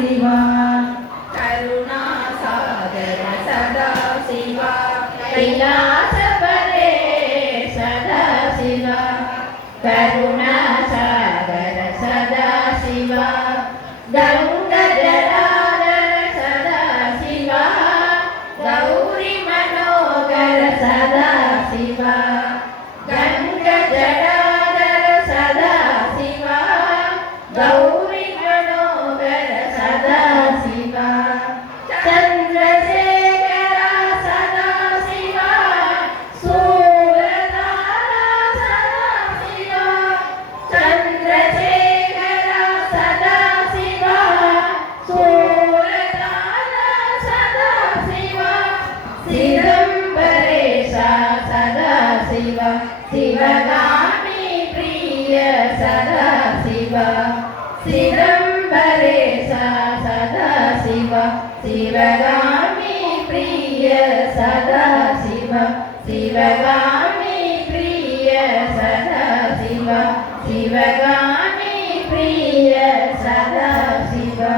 शिवा करुणासागर सदा शिवा कैलासपरे सदा शिवा करुणासागर सदा शिवा गङ्गाजलाधर सदा शिवा गौरी मनोहर सदा शिवा गङ्गाजलाधर सदा शिवा गौरी मनोहर सदा शिवा चन्द्रशेखर सदा शिवा सूरधारा सदा शिवा चन्द्रशेखर सदा शिवा सूरधारा सदा शिवा सिदम्बरेश सदा शिवा शिवगामी प्रिय सदा शिवा सिदम्बरेश सदा शिवा शिवगामी प्रिय सदा शिवा शिवगामी प्रिय सदा शिवा शिवगामी प्रिय सदा शिवा।